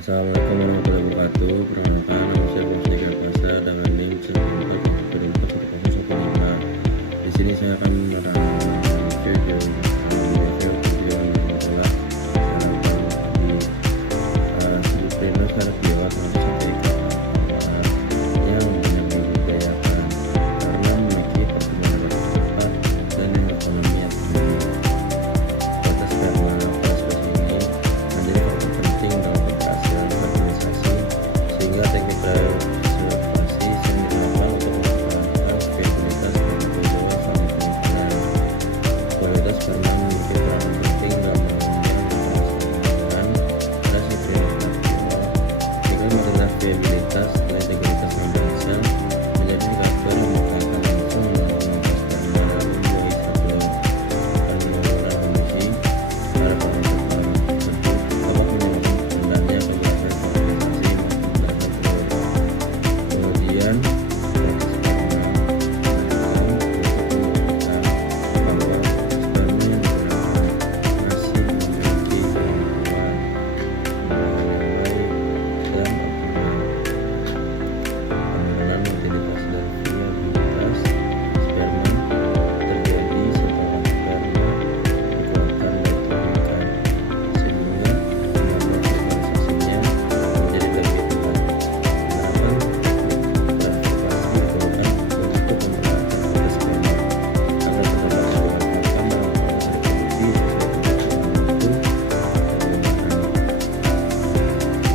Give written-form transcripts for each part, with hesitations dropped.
Assalamualaikum warahmatullahi wabarakatuh. Perkenalkan, nama saya Bosni Gapasa dengan NIM 1441015. Di sini saya akan menerangkan review video adalah di sudut plano syarat lewat satu yang diberdayakan karena memiliki pertumbuhan cepat dan ekonomi yang tinggi. Batas karena proses ini menjadi faktor penting dalam keberhasilan organisasi, sehingga teknik observasi yang digunakan untuk mempertahankan viabilitas dan keuntungan saling penyimpanan. Kualitas sperma memiliki peran penting dalam menunjang operasi penyimpanan sehingga material viabilitas dan integritas membrana sel menjadi indikator yang berkaitan langsung dengan kemampuan sperma dalam membuahi sel dan penurunan kondisi pada parameter tersebut dapat menyebabkan tertundanya keberhasilan fertilisasi maupun telur. Kemudian proses sperma bahwa sperma yang digunakan masih memiliki kemampuan pembuahan yang baik dan optimal. Penurunan motilitas dan viabilitas sperma terjadi setelah sperma dikeluarkan dari tubuh ikan, sehingga kemampuan fertilisasinya menjadi lebih rendah. Penerapan transferasi diperlukan untuk mempertahankan kualitas sperma agar tetap dapat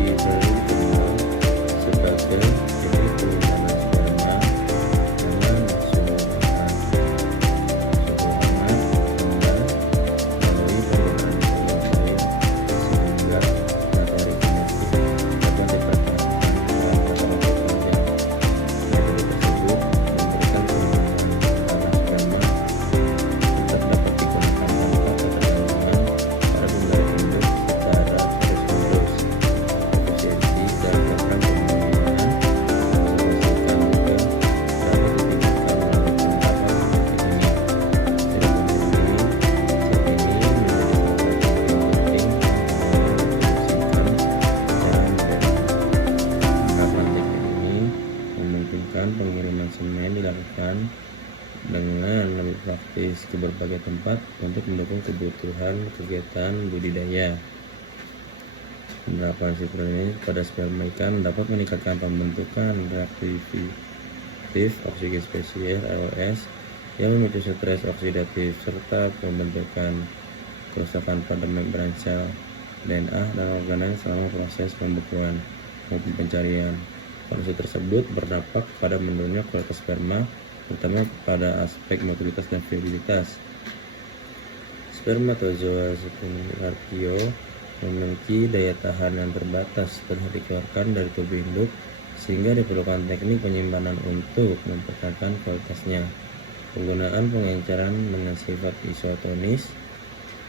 dimanfaatkan dalam proses reproduksi sesuai kebutuhan mutu penggunaan. Si selalu dikenal sebagai teknik penyimpanan sperma dengan suhu hangat, rendah melalui penggunaan mikroba air, sehingga materi genetik dapat dipertahankan dalam rata-rata panjang. Metode tersebut memberikan perlindungan karena sperma tetap dapat digunakan tanpa ketergantungan pada pemberian induk secara terus-menerus. Efisiensi dalam program pembinaan observasi ikan juga dapat ditingkatkan melalui penerapan teknik ini. Ceremoni ini saat ini menjadi salah satu yang penting dalam reproduksi ikan secara modern. Penerapan teknik ini memungkinkan pengiriman semen dilakukan dengan lebih praktis ke berbagai tempat untuk mendukung kebutuhan kegiatan budidaya. Penerapan siklus ini pada sperma ikan dapat meningkatkan pembentukan reaktif oksigen spesies (ROS) yang memicu stres oksidatif serta pembentukan kerusakan pada membran sel, DNA, dan organel selama proses pembekuan maupun pencarian. Kondisi tersebut berdampak pada menurunnya kualitas sperma, terutama pada aspek motilitas dan viabilitas. Spermatozoa Sepunarchio memiliki daya tahan yang terbatas setelah dikeluarkan dari tubuh induk, sehingga diperlukan teknik penyimpanan untuk mempertahankan kualitasnya. Penggunaan pengenceran dengan sifat isotonis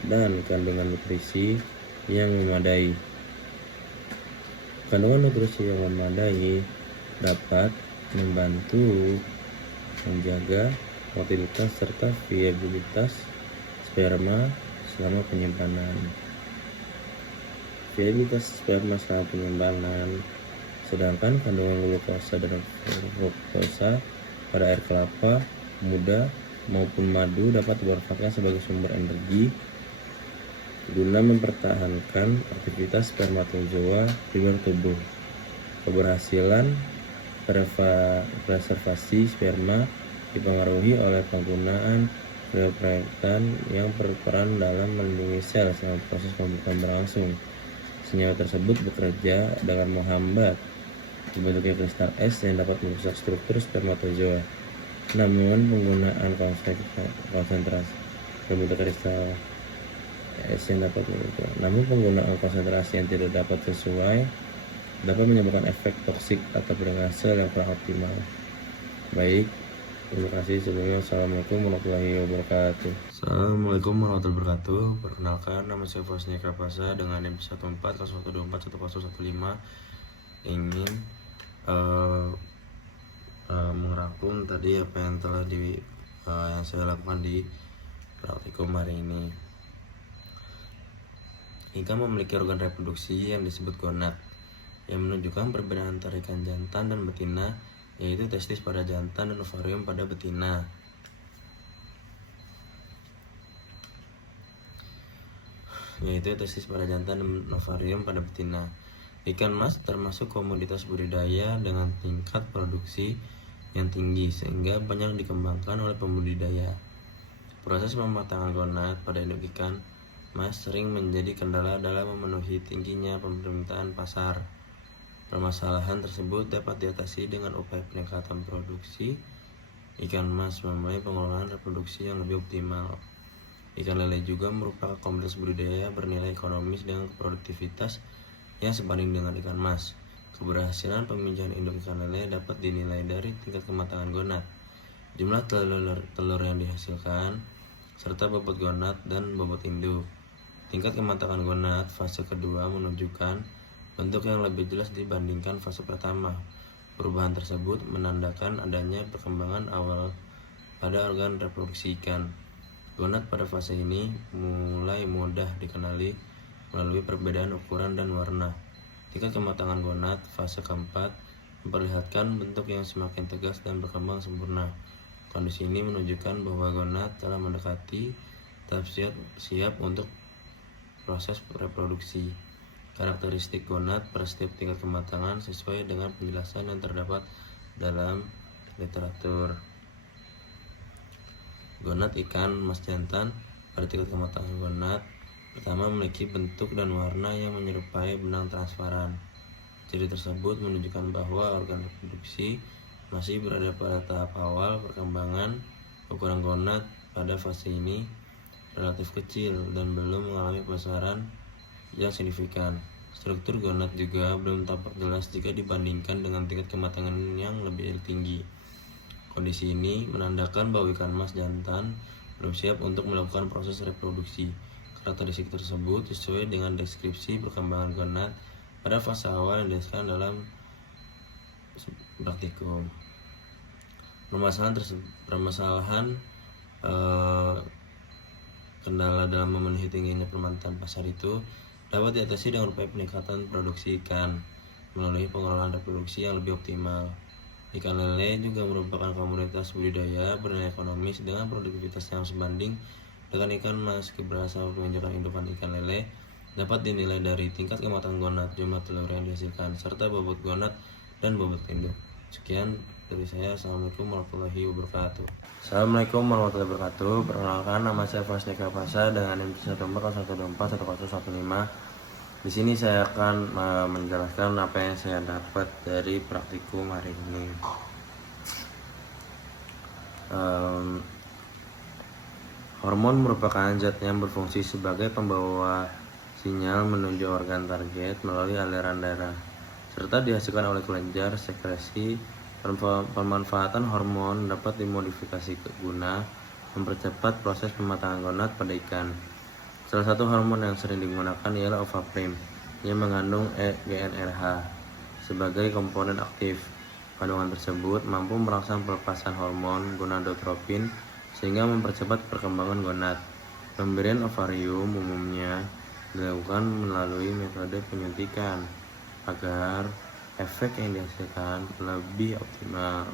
dan kandungan nutrisi yang memadai. Kandungan nutrisi yang memadai dapat membantu menjaga motilitas serta viabilitas sperma selama penyimpanan. Viabilitas sperma selama penyimpanan, sedangkan kandungan glukosa dan fruktosa pada air kelapa muda maupun madu dapat dimanfaatkan sebagai sumber energi guna mempertahankan aktivitas spermatozoa di luar tubuh. Keberhasilan preservasi sperma dipengaruhi oleh penggunaan reprotektan yang berperan dalam melindungi sel selama proses pembentukan berlangsung. Senyawa tersebut bekerja dengan menghambat terbentuknya kristal es yang dapat merusak struktur spermatozoa. Namun penggunaan konsentrasi yang tidak dapat sesuai dapat menyebabkan efek toksik atau perlindungan sel yang kurang optimal. Baik, terima kasih sebelumnya. Assalamualaikum warahmatullahi wabarakatuh. Assalamualaikum warahmatullahi wabarakatuh. Perkenalkan, nama saya Bosni Gapasa dengan NIM 140241015. Ingin merangkum tadi apa yang telah yang saya lakukan di praktikum hari ini. Ikan memiliki organ reproduksi yang disebut gonad, yang menunjukkan perbedaan antara ikan jantan dan betina, yaitu testis pada jantan dan ovarium pada betina. Ikan mas termasuk komoditas budidaya dengan tingkat produksi yang tinggi sehingga banyak dikembangkan oleh pembudidaya. Proses pematangan gonad pada induk ikan mas sering menjadi kendala dalam memenuhi tingginya permintaan pasar. Permasalahan tersebut dapat diatasi dengan upaya peningkatan produksi ikan mas melalui pengelolaan reproduksi yang lebih optimal. Ikan lele juga merupakan komoditas budidaya bernilai ekonomis dengan produktivitas yang sebanding dengan ikan mas. Keberhasilan pemijahan induk ikan lele dapat dinilai dari tingkat kematangan gonad, jumlah telur yang dihasilkan, serta bobot gonad dan bobot induk. Tingkat kematangan gonad fase kedua menunjukkan bentuk yang lebih jelas dibandingkan fase pertama. Perubahan tersebut menandakan adanya perkembangan awal pada organ reproduksi ikan. Gonad pada fase ini mulai mudah dikenali melalui perbedaan ukuran dan warna. Tingkat kematangan gonad fase keempat memperlihatkan bentuk yang semakin tegas dan berkembang sempurna. Kondisi ini menunjukkan bahwa gonad telah mendekati tahap siap untuk proses reproduksi. Karakteristik gonad pada setiap tingkat kematangan sesuai dengan penjelasan yang terdapat dalam literatur. Gonad ikan mas jantan pada tingkat kematangan gonad pertama memiliki bentuk dan warna yang menyerupai benang transparan. Ciri tersebut menunjukkan bahwa organ reproduksi masih berada pada tahap awal perkembangan. Ukuran gonad pada fase ini relatif kecil dan belum mengalami pembesaran yang signifikan. Struktur gonad juga belum tampak jelas jika dibandingkan dengan tingkat kematangan yang lebih tinggi. Kondisi ini menandakan bahwa ikan mas jantan belum siap untuk melakukan proses reproduksi. Karakteristik tersebut sesuai dengan deskripsi perkembangan gonad pada fase awal yang dijelaskan dalam praktikum. Permasalahan kendala dalam memenuhi tingginya permintaan pasar itu dapat diatasi dengan upaya peningkatan produksi ikan melalui pengelolaan reproduksi yang lebih optimal. Ikan lele juga merupakan komoditas budidaya bernilai ekonomis dengan produktivitas yang sebanding dengan ikan mas. Keberhasilan pemijahan indukan ikan lele dapat dinilai dari tingkat kematangan gonad, jumlah telur yang dihasilkan, serta bobot gonad dan bobot induk. Sekian dari saya. Assalamualaikum warahmatullahi wabarakatuh. Assalamualaikum warahmatullahi wabarakatuh. Perkenalkan, nama saya Fasnika Fasa dengan NIM 114124115. Di sini saya akan menjelaskan apa yang saya dapat dari praktikum hari ini. Hormon merupakan zat yang berfungsi sebagai pembawa sinyal menuju organ target melalui aliran darah, serta dihasilkan oleh kelenjar sekresi. Pemanfaatan hormon dapat dimodifikasi guna mempercepat proses pematangan gonad pada ikan. Salah satu hormon yang sering digunakan ialah ovaprim yang mengandung GnRH sebagai komponen aktif. Kandungan tersebut mampu merangsang pelepasan hormon gonadotropin sehingga mempercepat perkembangan gonad. Pemberian ovarium umumnya dilakukan melalui metode penyuntikan agar efek yang dihasilkan lebih optimal.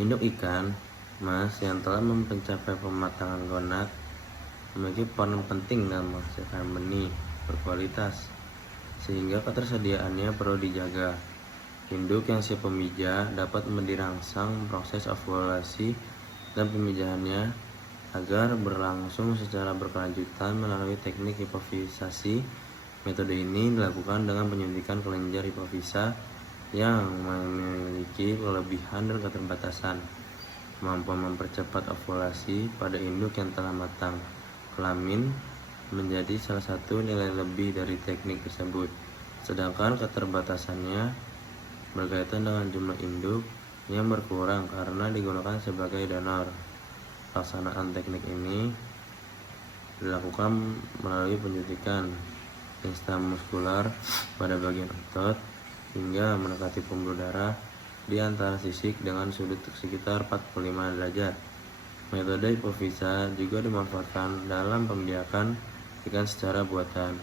Induk ikan mas yang telah mencapai pematangan gonad memiliki peran penting dalam menghasilkan benih berkualitas, sehingga ketersediaannya perlu dijaga. Induk yang siap pemijah dapat dirangsang proses ovulasi dan pemijahannya agar berlangsung secara berkelanjutan melalui teknik hipofisasi. Metode ini dilakukan dengan penyuntikan kelenjar hipofisa yang memiliki kelebihan dan keterbatasan, mampu mempercepat ovulasi pada induk yang telah matang. Kelamin menjadi salah satu nilai lebih dari teknik tersebut, sedangkan keterbatasannya berkaitan dengan jumlah induk yang berkurang karena digunakan sebagai donor. Pelaksanaan teknik ini dilakukan melalui penyuntikan intramuskular pada bagian otot hingga mendekati pembuluh darah di antara sisik dengan sudut sekitar 45 derajat. Metode hipofisa juga dimanfaatkan dalam pembiakan ikan secara buatan.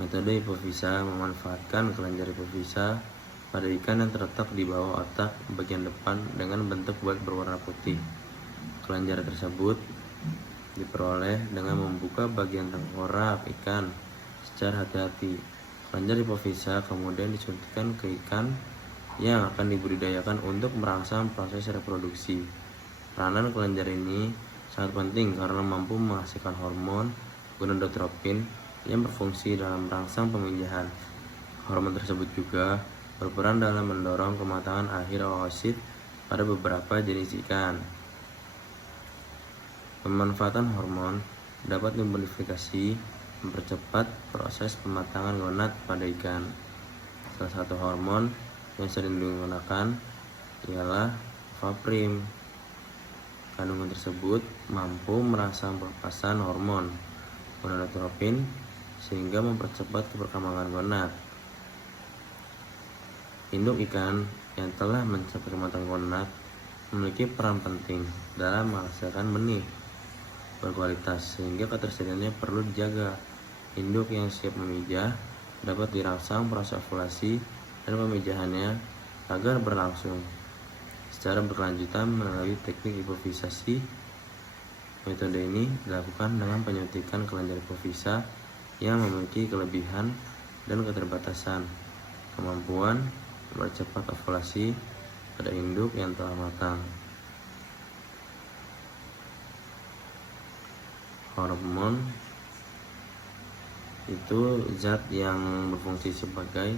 Metode hipofisa memanfaatkan kelenjar hipofisa pada ikan yang terletak di bawah otak bagian depan dengan bentuk bulat berwarna putih. Kelenjar tersebut diperoleh dengan membuka bagian tengkorak ikan secara hati-hati. Kelenjar hipofisa kemudian disuntikkan ke ikan yang akan dibudidayakan untuk merangsang proses reproduksi. Peranan kelenjar ini sangat penting karena mampu menghasilkan hormon gonadotropin yang berfungsi dalam merangsang pemijahan. Hormon tersebut juga berperan dalam mendorong kematangan akhir oosit pada beberapa jenis ikan. Pemanfaatan hormon dapat dimodifikasi mempercepat proses pematangan gonad pada ikan. Salah satu hormon yang sering digunakan ialah Ovaprim. Kandungan tersebut mampu merangsang pelepasan hormon gonadotropin sehingga mempercepat perkembangan gonad. Induk ikan yang telah mencapai kematangan gonad memiliki peran penting dalam menghasilkan benih berkualitas sehingga ketersediaannya perlu dijaga. Induk yang siap memijah dapat dirangsang proses ovulasi dan pemijahannya agar berlangsung secara berkelanjutan melalui teknik hipofisasi. Metode ini dilakukan dengan penyuntikan kelenjar hipofisa yang memiliki kelebihan dan keterbatasan. Kemampuan mempercepat ovulasi pada induk yang telah matang. Hormon itu zat yang berfungsi sebagai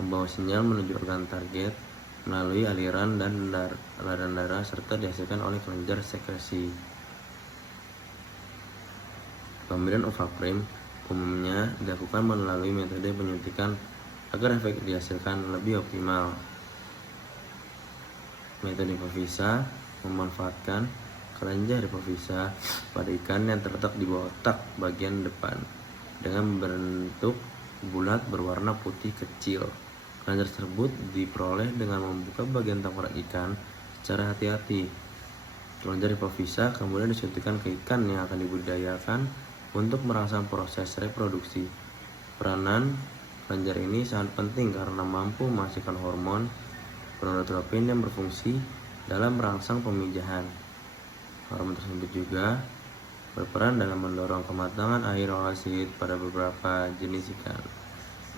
membawa sinyal menuju organ target melalui aliran darah serta dihasilkan oleh kelenjar sekresi. Pemberian Ovaprim umumnya dilakukan melalui metode penyuntikan agar efek dihasilkan lebih optimal. Metode hipofisa memanfaatkan kelenjar hipofisa pada ikan yang terletak di bawah otak bagian depan dengan bentuk bulat berwarna putih kecil. Kelenjar tersebut diperoleh dengan membuka bagian tengkorak ikan secara hati-hati. Kelenjar hipofisa kemudian disuntikkan ke ikan yang akan dibudidayakan untuk merangsang proses reproduksi. Peranan kelenjar ini sangat penting karena mampu menghasilkan hormon gonadotropin yang berfungsi dalam merangsang pemijahan. Hormon tersebut juga berperan dalam mendorong kematangan akhir oosit pada beberapa jenis ikan.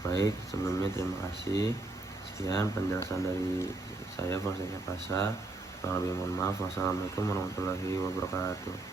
Baik, sebelumnya terima kasih. Sekian penjelasan dari saya, Polsek Pasa. Kurang lebih mohon maaf. Wassalamualaikum warahmatullahi wabarakatuh.